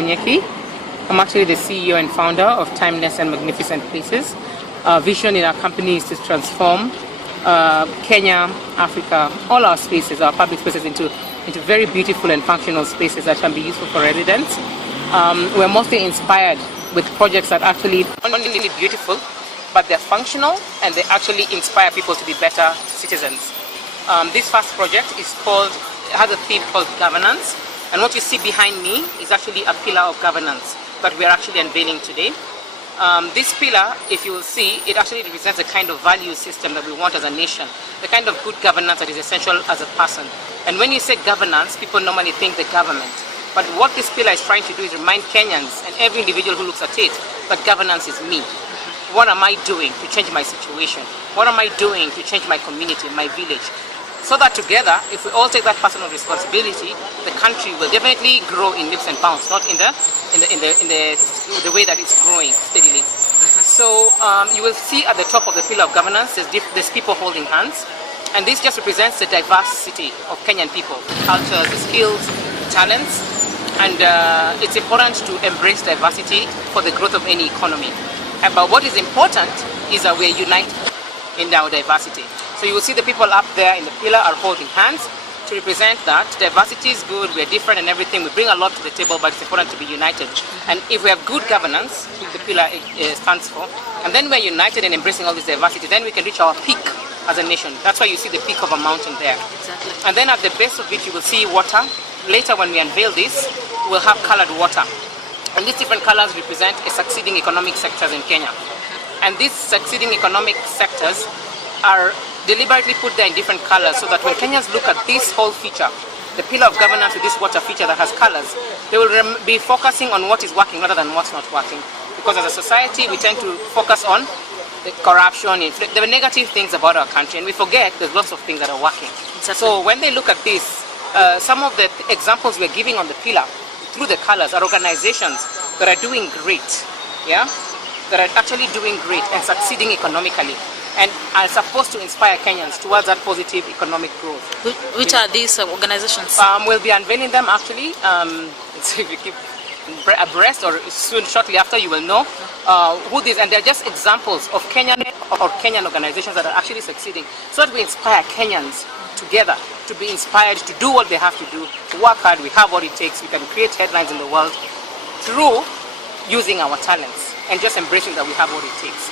Munyeki. I'm actually the CEO and founder of Timeless and Magnificent Places. Our vision in our company is to transform Kenya, Africa, all our spaces, our public spaces into very beautiful and functional spaces that can be useful for residents. We're mostly inspired with projects that actually not only beautiful, but they're functional and they actually inspire people to be better citizens. This first project has a theme called governance, and what you see behind me is actually a pillar of governance that we're actually unveiling today. This pillar, if you will see, it actually represents a kind of value system that we want as a nation, the kind of good governance that is essential as a person. And when you say governance, people normally think the government. But what this pillar is trying to do is remind Kenyans and every individual who looks at it that governance is me. What am I doing to change my situation? What am I doing to change my community, my village? So that together, if we all take that personal responsibility, the country will definitely grow in leaps and bounds, not in the way that it's growing steadily. So you will see at the top of the pillar of governance, there's people holding hands, and this just represents the diversity of Kenyan people, cultures, the skills, talents, and it's important to embrace diversity for the growth of any economy. But what is important is that we're united in our diversity. So you will see the people up there in the pillar are holding hands to represent that diversity is good, we're different and everything, we bring a lot to the table, but it's important to be united. And if we have good governance, which the pillar stands for, and then we're united in embracing all this diversity, then we can reach our peak as a nation. That's why you see the peak of a mountain there. Exactly. And then at the base of it, you will see water. Later when we unveil this, we'll have colored water. And these different colors represent a succeeding economic sectors in Kenya. And these succeeding economic sectors are deliberately put there in different colors so that when Kenyans look at this whole feature, the pillar of governance with this water feature that has colors, they will be focusing on what is working rather than what's not working. Because as a society, we tend to focus on the corruption, the negative things about our country, and we forget there's lots of things that are working. Exactly. So when they look at this, some of the examples we're giving on the pillar through the colors are organizations that are doing great, that are actually doing great and succeeding economically, and are supposed to inspire Kenyans towards that positive economic growth. Which are these organizations? We'll be unveiling them actually. So if you keep abreast, or soon, shortly after, you will know who these, and they're just examples of Kenyan organizations that are actually succeeding, so that we inspire Kenyans together to be inspired to do what they have to do, to work hard. We have what it takes. We can create headlines in the world through using our talents and just embracing that we have what it takes.